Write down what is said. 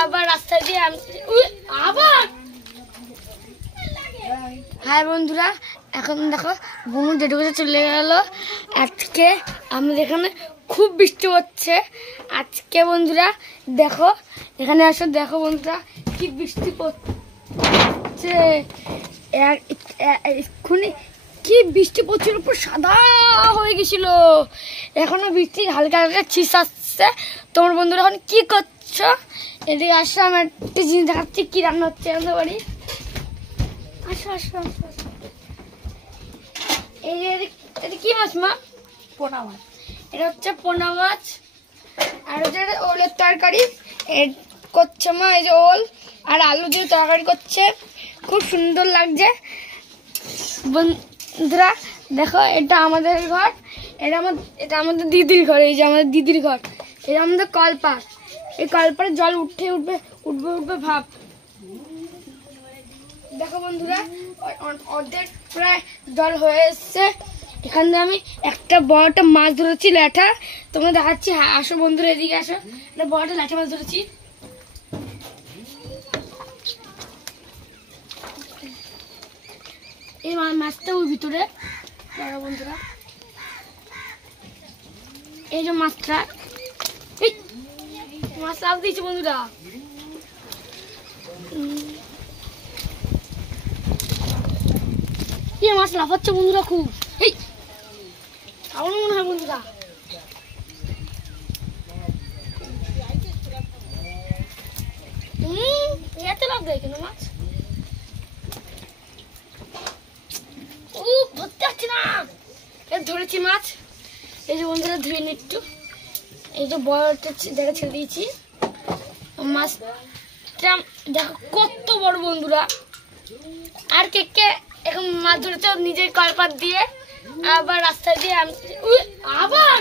আবার রাস্তা দিয়ে আমি আবার। হাই বন্ধুরা, এখন দেখো বোন দেড় বছর চলে গেল। আজকে আমাদের এখানে খুব বৃষ্টি হচ্ছে। আজকে বন্ধুরা দেখো, এখানে আসো, দেখো বন্ধুরা কি বৃষ্টি পড়ছে। এক্ষুনি কি বৃষ্টি পড়ছিল, পুরো সাদা হয়ে গেছিল। এখনো বৃষ্টি হালকা হালকা ছিস আসছে। তোমার বন্ধুরা এখন কি করছো? এদিকে আসো, আমি একটা জিনিস দেখাচ্ছি কি রান্না হচ্ছে আমাদের বাড়ি। আসো আসো আসো। এটা কি মাছ মা? পোনা মাছ। এটা হচ্ছে পোনা মাছ। আর হচ্ছে ওলের তরকারি করছে মা। এই যে ওল আর আলু দিয়ে তরকারি করছে, খুব সুন্দর লাগছে। বন্ধুরা দেখো, এটা আমাদের ঘর, এটা আমাদের দিদির ঘর। এই যে আমাদের দিদির ঘর, এটা আমাদের কলপার। এই কলপারে জল উঠবে ভাব। দেখো বন্ধুরা, অর্ধেক প্রায় জল হয়ে এসছে। এখানে আমি একটা বড়টা মাছ ধরেছি, ল্যাঠা। তোমরা দেখাচ্ছি। আসো বন্ধুরা, এদিকে আসো। একটা বড়টা ল্যাঠা মাছ ধরেছি। এই মাছটা ওর ভিতরে বন্ধুরা, এই যে মাছটা, এই মাছ লাভ দিয়েছে বন্ধুরা। এই মাছ লাফাচ্ছে বন্ধুরা খুব। এই আমার মনে হয় বন্ধুরা, এতে লাভ দেয় কেন মাছ? ধরতে পারছি না। ধরেছি মাছ। এই যে বন্ধুরা ধুয়ে নি একটু। এই যে বড়টা জায়গা ছেড়ে দিয়েছি। মাছটা দেখো কত বড় বন্ধুরা। আর কে কে এখন মাছ ধরেছে নিজের কলপাত দিয়ে, আবার রাস্তায় দিয়ে আমি আবার।